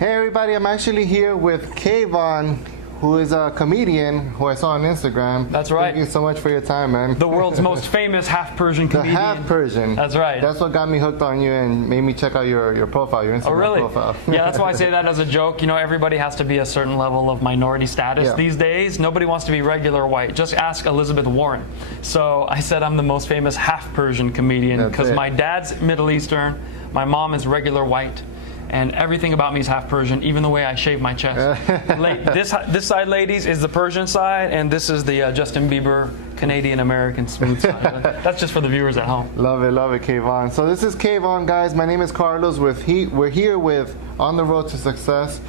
Hey everybody, I'm actually here with Kvon, who is a comedian who I saw on Instagram. That's right. Thank you so much for your time, man. The world's most famous half Persian comedian. The half Persian. That's right. That's what got me hooked on you and made me check out your profile, your Instagram profile. Yeah, that's why I say that as a joke. You know, everybody has to be a certain level of minority status these days. Nobody wants to be regular white. Just ask Elizabeth Warren. So I said I'm the most famous half Persian comedian because my dad's Middle Eastern, my mom is regular white. And everything about me is half Persian, even the way I shave my chest. This side, ladies, is the Persian side, and this is the Justin Bieber Canadian-American smooth side. That's just for the viewers at home. Love it, Kvon. So this is Kvon, guys. My name is Carlos. We're here with On the Road to Success.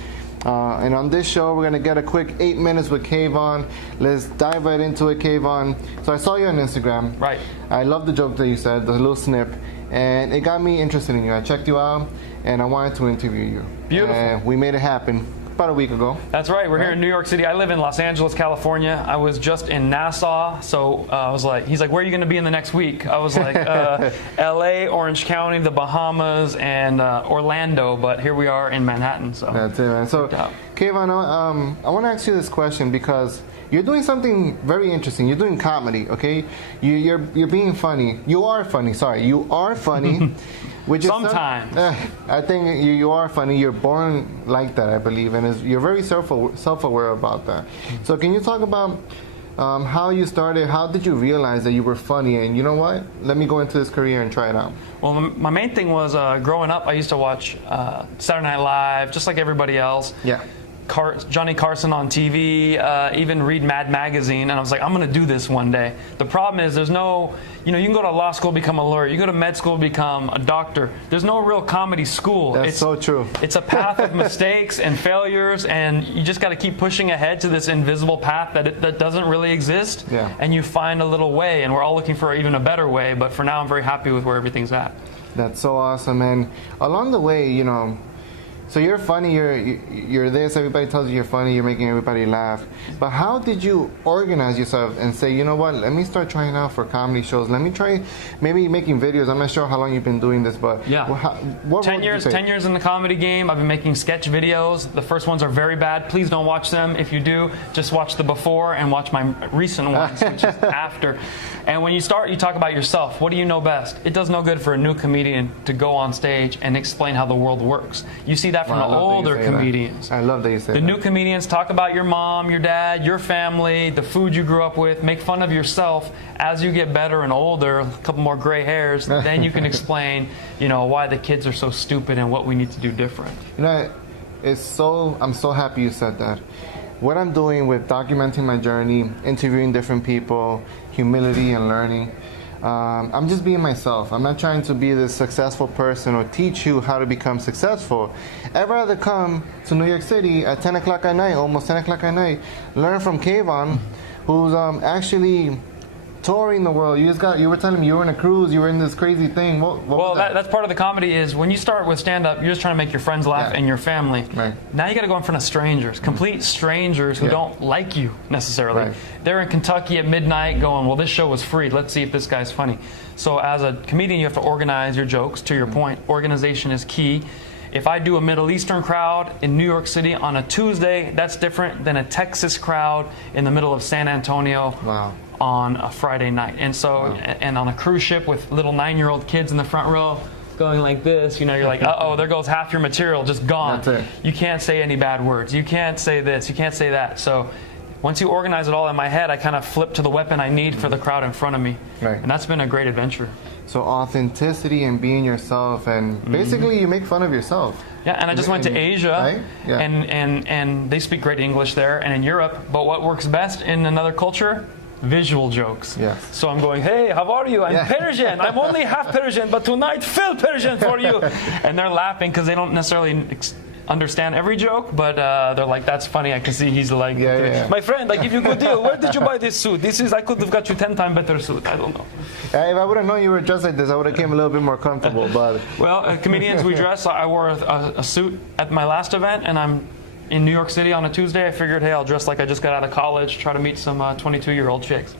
And on this show, we're going to get a quick 8 minutes with Kvon. Let's dive right into it, Kvon. So I saw you on Instagram. Right. I love the joke that you said, the little snip. And it got me interested in you. I checked you out, and I wanted to interview you. Beautiful. And we made it happen about a week ago. That's right. We're here in New York City. I live in Los Angeles, California. I was just in Nassau, so I was like, he's like, where are you going to be in the next week? I was like, L.A., Orange County, the Bahamas, and Orlando, but here we are in Manhattan. So that's it, man. So, Kvon, I want to ask you this question because you're doing something very interesting. You're doing comedy, okay? You're being funny. You are funny. Sorry, you are funny. Which is sometimes. I think you are funny. You're born like that, I believe, and you're very self-aware about that. So can you talk about how you started? How did you realize that you were funny? And you know what? Let me go into this career and try it out. Well, my main thing was growing up, I used to watch Saturday Night Live, just like everybody else. Yeah. Johnny Carson on TV, even read Mad Magazine, and I was like, I'm going to do this one day. The problem is there's no, you can go to law school, become a lawyer. You go to med school, become a doctor. There's no real comedy school. That's so true. It's a path of mistakes and failures, and you just got to keep pushing ahead to this invisible path that doesn't really exist, and you find a little way, and we're all looking for even a better way, but for now I'm very happy with where everything's at. That's so awesome, and along the way, so you're funny, you're this, everybody tells you you're funny, you're making everybody laugh. But how did you organize yourself and say, you know what, let me start trying out for comedy shows. Let me try maybe making videos. I'm not sure how long you've been doing this, but yeah. What 10 years in the comedy game. I've been making sketch videos. The first ones are very bad. Please don't watch them. If you do, just watch the before and watch my recent ones, which is after. And when you start, you talk about yourself. What do you know best? It does no good for a new comedian to go on stage and explain how the world works. You see that from the older comedians. I love that you say that. The new comedians talk about your mom, your dad, your family, the food you grew up with. Make fun of yourself. As you get better and older, a couple more gray hairs, then you can explain, why the kids are so stupid and what we need to do different. I'm so happy you said that. What I'm doing with documenting my journey, interviewing different people, humility and learning, I'm just being myself. I'm not trying to be this successful person or teach you how to become successful. I'd rather come to New York City at 10 o'clock at night, almost 10 o'clock at night, learn from Kvon, who's actually touring the world. You were telling me you were in a cruise, you were in this crazy thing. What was that? That's part of the comedy is when you start with stand-up, you're just trying to make your friends laugh and your family. Right. Now you got to go in front of strangers, complete strangers who don't like you necessarily. Right. They're in Kentucky at midnight going, well, this show was free. Let's see if this guy's funny. So as a comedian, you have to organize your jokes. To your point, organization is key. If I do a Middle Eastern crowd in New York City on a Tuesday, that's different than a Texas crowd in the middle of San Antonio. Wow. On a Friday night. And so, and on a cruise ship with little 9-year-old kids in the front row going like this, you're like, uh-oh, there goes half your material just gone. That's it. You can't say any bad words. You can't say this. You can't say that. So once you organize it all in my head, I kind of flip to the weapon I need for the crowd in front of me. Right. And that's been a great adventure. So authenticity and being yourself, and basically you make fun of yourself. Yeah, and I just went to Asia, right? Yeah. and they speak great English there, and in Europe, but what works best in another culture? Visual jokes. Yes. So I'm going, hey, how are you? I'm Persian. I'm only half Persian, but tonight full Persian for you. And they're laughing because they don't necessarily understand every joke, but they're like, that's funny. I can see he's like, my friend, I give you a good deal. Where did you buy this suit? I could have got you 10 times better suit. I don't know. If I would have known you were dressed like this, I would have came a little bit more comfortable. But well, comedians, we dress. I wore a suit at my last event, and I'm in New York City on a Tuesday. I figured, hey, I'll dress like I just got out of college, try to meet some 22-year-old chicks.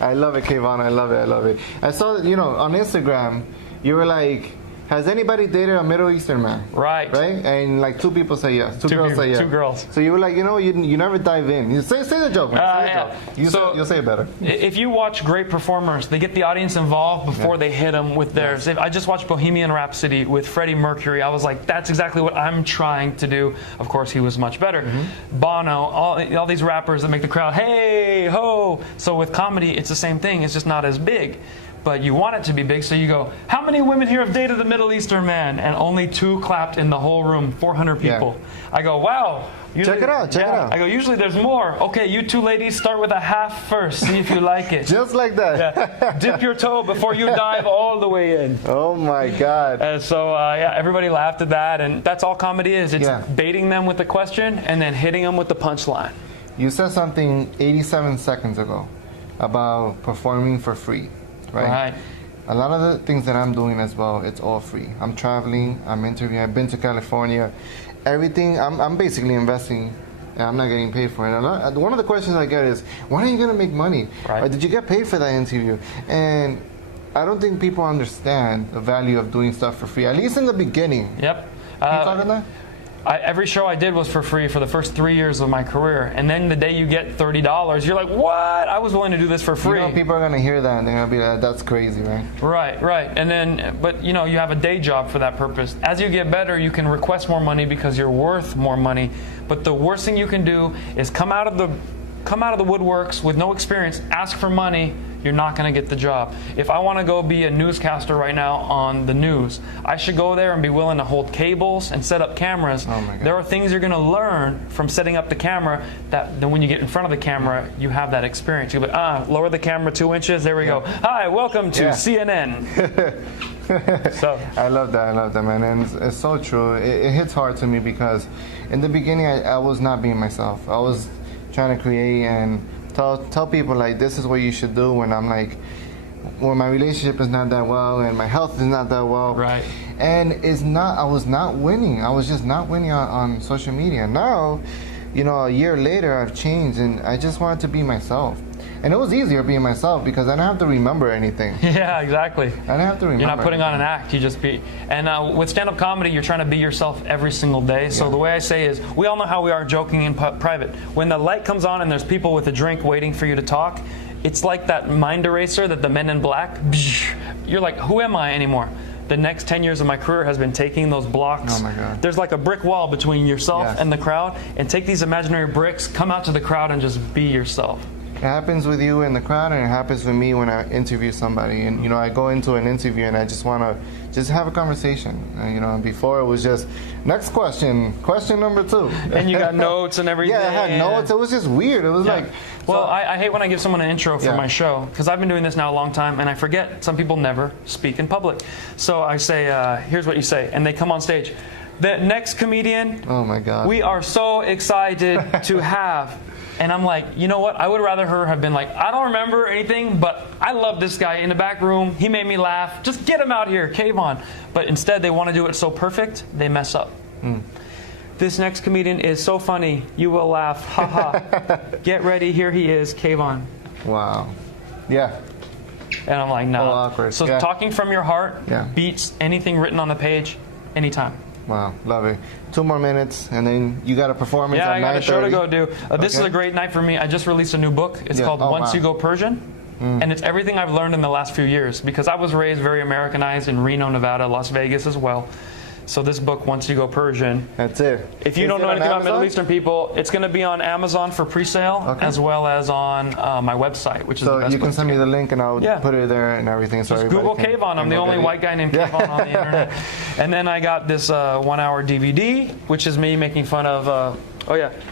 I love it, Kvon. I love it. I saw that, on Instagram, you were like, Has anybody dated a Middle Eastern man? Right. Right? And like 2 people say yes. Two girls say yes. 2 girls. So you were like, you never dive in. You say the joke, man. Say the joke. You'll say it better. If you watch great performers, they get the audience involved before they hit them with theirs. I just watched Bohemian Rhapsody with Freddie Mercury. I was like, that's exactly what I'm trying to do. Of course, he was much better. Bono, all these rappers that make the crowd, hey, ho. So with comedy, it's the same thing. It's just not as big. But you want it to be big, so you go, how many women here have dated a Middle Eastern man? And only 2 clapped in the whole room, 400 people. I go, wow. Check it out, check it out. I go, usually there's more. Okay, you 2 ladies, start with a half first, see if you like it. Just like that. Yeah. Dip your toe before you dive all the way in. Oh my God. And so, everybody laughed at that, and that's all comedy is. It's baiting them with the question and then hitting them with the punchline. You said something 87 seconds ago about performing for free. Right. A lot of the things that I'm doing as well, it's all free. I'm traveling, I'm interviewing, I've been to California. Everything, I'm basically investing, and I'm not getting paid for it. One of the questions I get is, when are you going to make money? Right. Or did you get paid for that interview? And I don't think people understand the value of doing stuff for free, at least in the beginning. Yep. Can you talk on that? Every show I did was for free for the first 3 years of my career, and then the day you get $30, you're like, what? I was willing to do this for free. People are going to hear that and they're going to be like, that's crazy, right? Right. And then, but you have a day job for that purpose. As you get better, you can request more money because you're worth more money. But the worst thing you can do is come out of the woodworks with no experience, ask for money. You're not going to get the job. If I want to go be a newscaster right now on the news, I should go there and be willing to hold cables and set up cameras. Oh my God. There are things you're going to learn from setting up the camera that then when you get in front of the camera, you have that experience. You're like, lower the camera 2 inches. There we go. Hi, welcome to CNN. So I love that, man. And it's so true. It hits hard to me because in the beginning, I was not being myself. I was trying to create and tell people like this is what you should do when I'm like when my relationship is not that well and my health is not that well. Right. And I was not winning. I was just not winning on social media. Now, a year later I've changed and I just wanted to be myself. And it was easier being myself because I didn't have to remember anything. Yeah, exactly. I didn't have to remember. You're not putting on an act, you just be. And with stand-up comedy, you're trying to be yourself every single day. So the way I say is, we all know how we are joking in private. When the light comes on and there's people with a drink waiting for you to talk, it's like that mind eraser that the Men in Black, you're like, who am I anymore? The next 10 years of my career has been taking those blocks. Oh my God. There's like a brick wall between yourself and the crowd, and take these imaginary bricks, come out to the crowd and just be yourself. It happens with you in the crowd, and it happens with me when I interview somebody. And I go into an interview and I just want to just have a conversation. And, before it was just next question number 2. And you got notes and everything. Yeah, I had notes. It was just weird. It was like. Well, I hate when I give someone an intro for my show because I've been doing this now a long time and I forget. Some people never speak in public, so I say, "Here's what you say," and they come on stage. The next comedian. Oh my God. We are so excited to have. And I'm like, you know what? I would rather her have been like, I don't remember anything, but I love this guy in the back room. He made me laugh. Just get him out here, Kvon. But instead, they want to do it so perfect, they mess up. This next comedian is so funny. You will laugh. Ha ha. Get ready. Here he is, Kvon. Wow. Yeah. And I'm like, no. Oh, awkward. So talking from your heart beats anything written on the page anytime. Wow, love it. 2 more minutes, and then you got a performance at 9:30. Yeah, I got a show to go do. This is a great night for me. I just released a new book. It's called Once You Go Persian. And it's everything I've learned in the last few years because I was raised very Americanized in Reno, Nevada, Las Vegas as well. So this book, Once You Go Persian. That's it. If you don't know anything about Middle Eastern people, it's going to be on Amazon for pre-sale as well as on my website, which is the best. So you can send me the link and I'll put it there and everything. So just Google Kvon. I'm the only white guy named Kvon on the internet. And then I got this 1-hour DVD, which is me making fun of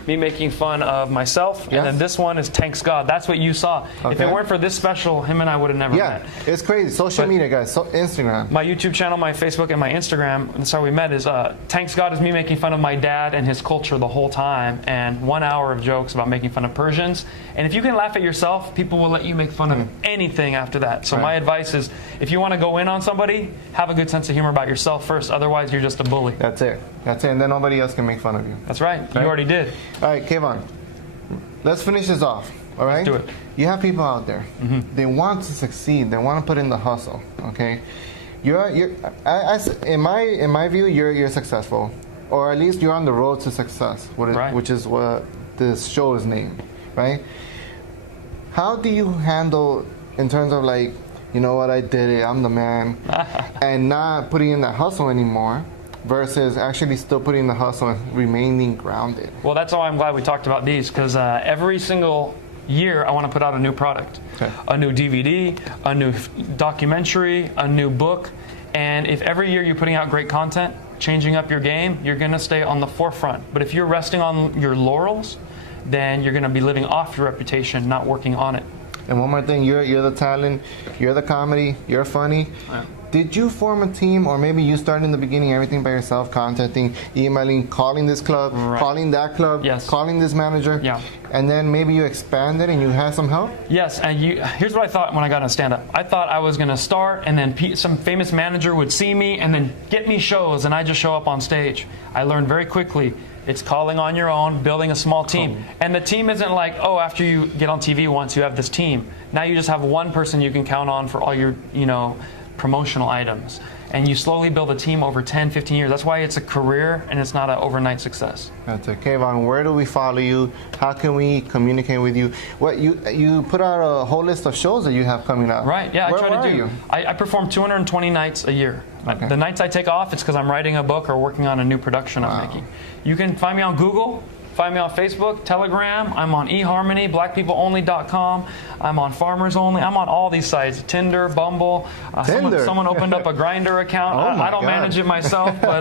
me making fun of myself. And then this one is Thanks God. That's what you saw. If it weren't for this special, him and I would have never met. It's crazy. Social media, guys. So Instagram. My YouTube channel, my Facebook, and my Instagram, that's how we met, is Thanks God is me making fun of my dad and his culture the whole time, and 1 hour of jokes about making fun of Persians. And if you can laugh at yourself, people will let you make fun of anything after that. So my advice is, if you want to go in on somebody, have a good sense of humor about yourself first. Otherwise, you're just a bully. That's it. And then nobody else can make fun of you. That's right. You already did. All right, Kvon. Let's finish this off. All right? Let's do it. You have people out there. They want to succeed. They want to put in the hustle. Okay? in my view, you're successful, or at least you're on the road to success, which is what this show is named, right? How do you handle in terms of like, you know what, I did it, I'm the man, and not putting in that hustle anymore, versus actually still putting the hustle and remaining grounded? Well, that's why I'm glad we talked about these, because every single year I want to put out a new product, a new DVD, a new documentary, a new book. And if every year you're putting out great content, changing up your game, you're going to stay on the forefront. But if you're resting on your laurels, then you're going to be living off your reputation, not working on it. And one more thing, you're the talent, you're the comedy, you're funny. Yeah. Did you form a team, or maybe you started in the beginning everything by yourself, contacting, emailing, calling this club, calling that club, calling this manager, and then maybe you expanded and you had some help? Yes, and here's what I thought when I got on stand-up. I thought I was going to start, and then some famous manager would see me and then get me shows, and I just show up on stage. I learned very quickly, it's calling on your own, building a small team. And the team isn't like, oh, after you get on TV once, you have this team. Now you just have one person you can count on for all your, promotional items. And you slowly build a team over 10, 15 years. That's why it's a career and it's not an overnight success. That's it. Kvon, where do we follow you? How can we communicate with you? What you put out a whole list of shows that you have coming up. Right, yeah. I perform 220 nights a year. Okay. The nights I take off, it's because I'm writing a book or working on a new production I'm making. You can find me on Google. Find me on Facebook, Telegram. I'm on eHarmony, blackpeopleonly.com. I'm on Farmers Only. I'm on all these sites. Tinder, Bumble. Someone opened up a Grindr account. I don't manage it myself, but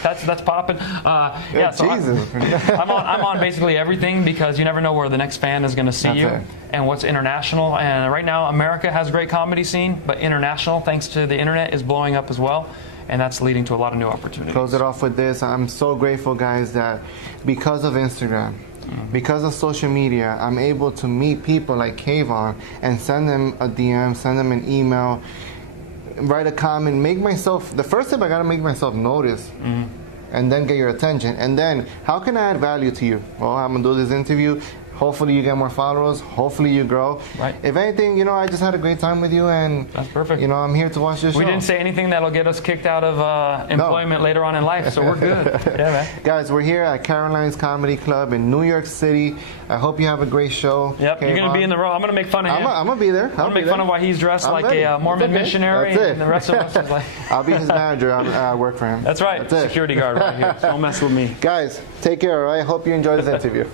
that's popping. Jesus. I'm on basically everything, because you never know where the next fan is going to see you and what's international. And right now, America has a great comedy scene, but international, thanks to the internet, is blowing up as well. And that's leading to a lot of new opportunities. Close it off with this. I'm so grateful, guys, that because of Instagram, because of social media, I'm able to meet people like Kvon and send them a DM, send them an email, write a comment, the first step, I gotta make myself notice. And then get your attention. And then, how can I add value to you? Well, I'm gonna do this interview. Hopefully you get more followers. Hopefully you grow. Right. If anything, I just had a great time with you, and that's perfect. I'm here to watch this show. We didn't say anything that'll get us kicked out of employment later on in life, so we're good. Yeah, man. Guys, we're here at Caroline's Comedy Club in New York City. I hope you have a great show. Yep, you're gonna be in the row. I'm gonna make fun of him. I'm gonna be there. I'm gonna make fun of why he's dressed like a Mormon missionary, and the rest of us is like. I'll be his manager. I work for him. That's right. Security guard right here. Don't mess with me. Guys, take care. All right. Hope you enjoyed this interview.